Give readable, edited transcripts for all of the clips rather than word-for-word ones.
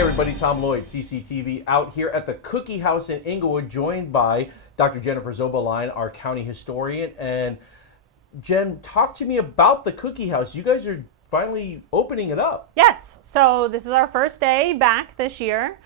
Hi everybody, Tom Lloyd, CCTV, out here at the Cookie House in Englewood, joined by Dr. Jennifer Zoebelein, our county historian. And Jen, talk to me about the Cookie House. You guys are finally opening it up. Yes, so this is our first day back this year.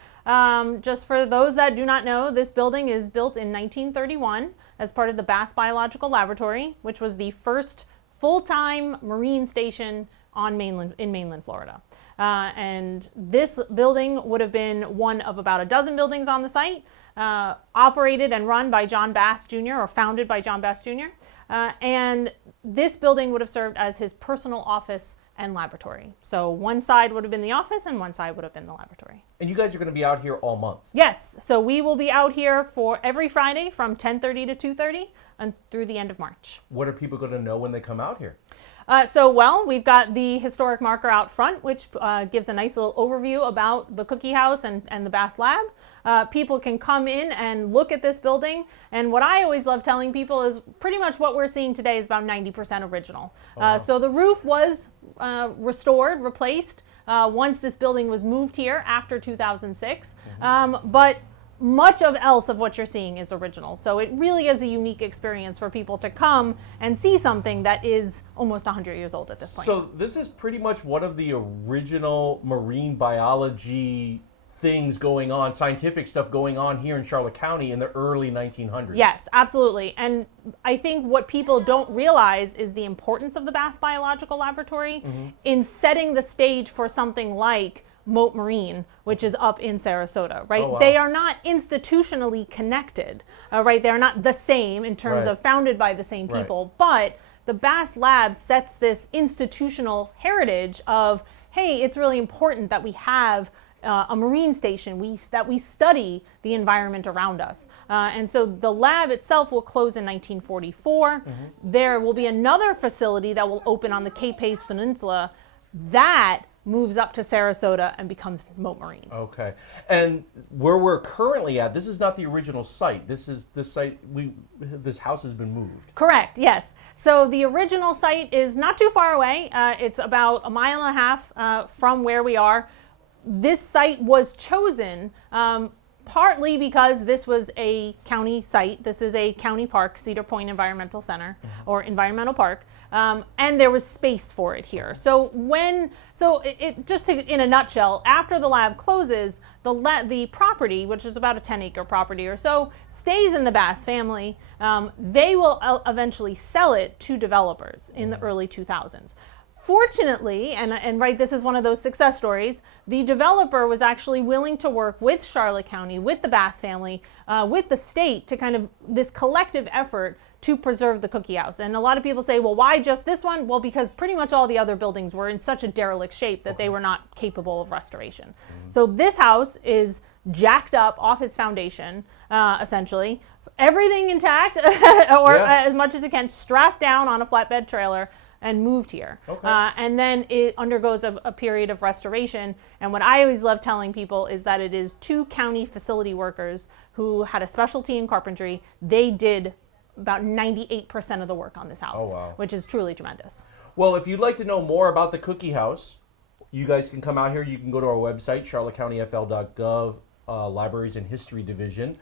Just for those that do not know, this building is built in 1931 as part of the Bass Biological Laboratory, which was the first full-time marine station in mainland Florida. And this building would have been one of about a dozen buildings on the site, operated and run by John Bass Jr. or founded by John Bass Jr. And this building would have served as his personal office and laboratory. So one side would have been the office and one side would have been the laboratory. And you guys are going to be out here all month. Yes, so we will be out here for every Friday from 10:30 to 2:30 and through the end of March. What are people going to know when they come out here? We've got the historic marker out front, which gives a nice little overview about the Cookie House and the Bass Lab. People can come in and look at this building. And what I always love telling people is pretty much what we're seeing today is about 90% original. Wow. So the roof was restored, replaced, once this building was moved here after 2006. But much else of what you're seeing is original. So it really is a unique experience for people to come and see something that is almost 100 years old at this point. So this is pretty much one of the original marine biology things going on, scientific stuff going on here in Charlotte County in the early 1900s. Yes, absolutely. And I think what people don't realize is the importance of the Bass Biological Laboratory in setting the stage for something like Mote Marine, which is up in Sarasota, right? Oh, wow. They are not institutionally connected, right? They're not the same in terms of founded by the same people, but the Bass Lab sets this institutional heritage of, hey, it's really important that we have a marine station, that we study the environment around us. And so the lab itself will close in 1944. There will be another facility that will open on the Cape Hayes Peninsula that moves up to Sarasota and becomes Mote Marine. Okay. And where we're currently at, this is not the original site. This house has been moved. Correct, yes. So the original site is not too far away. It's about a mile and a half from where we are. This site was chosen partly because this was a county site. This is a county park, Cedar Point Environmental Center or Environmental Park. And there was space for it here. So in a nutshell, after the lab closes, the property, which is about a 10-acre property or so, stays in the Bass family. They will eventually sell it to developers in the early 2000s. Fortunately, and this is one of those success stories, the developer was actually willing to work with Charlotte County, with the Bass family, with the state to kind of this collective effort to preserve the Cookie House. And a lot of people say, well, why just this one? Well, because pretty much all the other buildings were in such a derelict shape that they were not capable of restoration. So this house is jacked up off its foundation, essentially. Everything intact, or as much as it can, strapped down on a flatbed trailer and moved here. And then it undergoes a period of restoration. And what I always love telling people is that it is 2 county facility workers who had a specialty in carpentry. They did about 98% of the work on this house, which is truly tremendous. Well, if you'd like to know more about the Cookie House, you guys can come out here. You can go to our website, charlottecountyfl.gov, Libraries and History Division.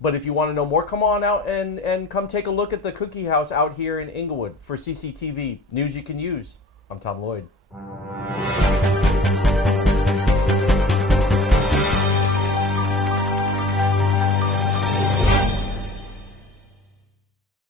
But if you want to know more, come on out and come take a look at the Cookie House out here in Englewood. For CCTV, news you can use, I'm Tom Lloyd.